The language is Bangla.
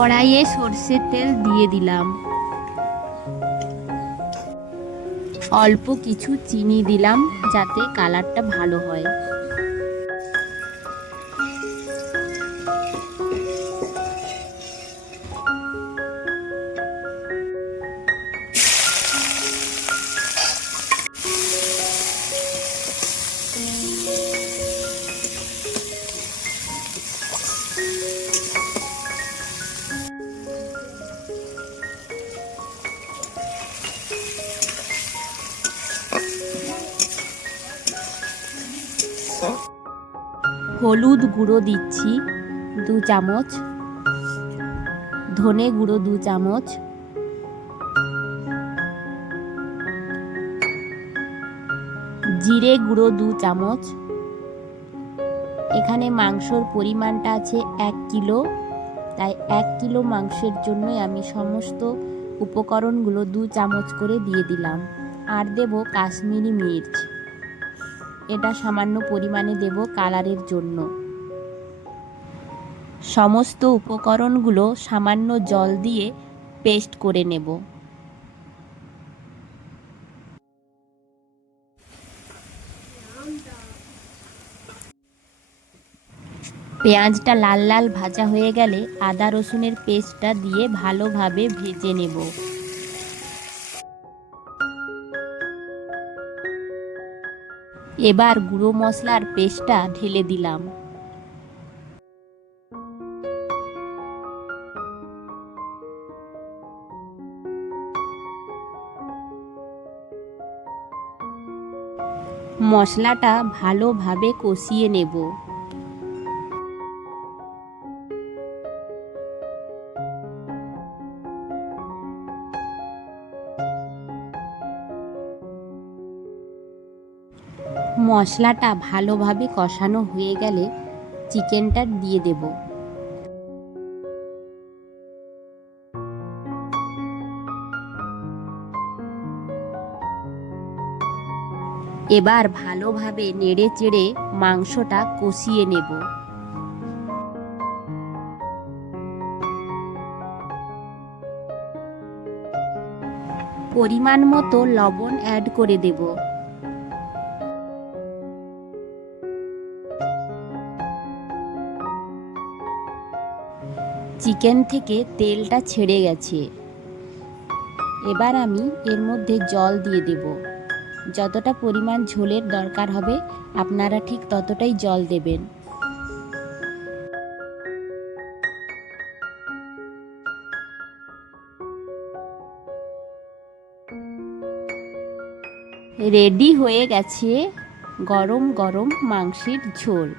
কড়াইয়ে সর্ষের তেল দিয়ে দিলাম, অল্প কিছু চিনি দিলাম যাতে কালারটা ভালো হয়। হলুদ গুঁড়ো দিচ্ছি 2 চামচ, ধনে গুঁড়ো 2 চামচ, জিরে গুঁড়ো 2 চামচ। এখানে মাংসর পরিমাণটা আছে 1 কিলো, তাই 1 কিলো মাংসের জন্যই আমি সমস্ত উপকরণগুলো 2 চামচ করে দিয়ে দিলাম। আর দেব কাশ্মীরি মির্চ, এটা সামান্য পরিমাণে দেব কালারের জন্য। সমস্ত উপকরণগুলো সামান্য জল দিয়ে পেস্ট করে নেব। পেঁয়াজটা লাল লাল ভাজা হয়ে গেলে আদা রসুনের পেস্টটা দিয়ে ভালোভাবে ভেজে নেব। এবার গুঁড়ো মশলার পেস্টটা ঢেলে দিলাম। মশলাটা ভালোভাবে কষিয়ে নেব। মশলাটা ভালোভাবে কষানো হয়ে গেলে চিকেনটা দিয়ে দেব। এবার ভালোভাবে নেড়ে চেড়ে মাংসটা কষিয়ে নেব। পরিমাণ মতো লবণ অ্যাড করে দেব। চিকেন থেকে তেলটা ছেড়ে গেছে। এবার আমি এর মধ্যে জল দিয়ে দেব। যতটা পরিমাণ ঝোলের দরকার হবে আপনারা ঠিক ততটাই জল দেবেন। রেডি হয়ে গেছে গরম গরম মাংসের ঝোল।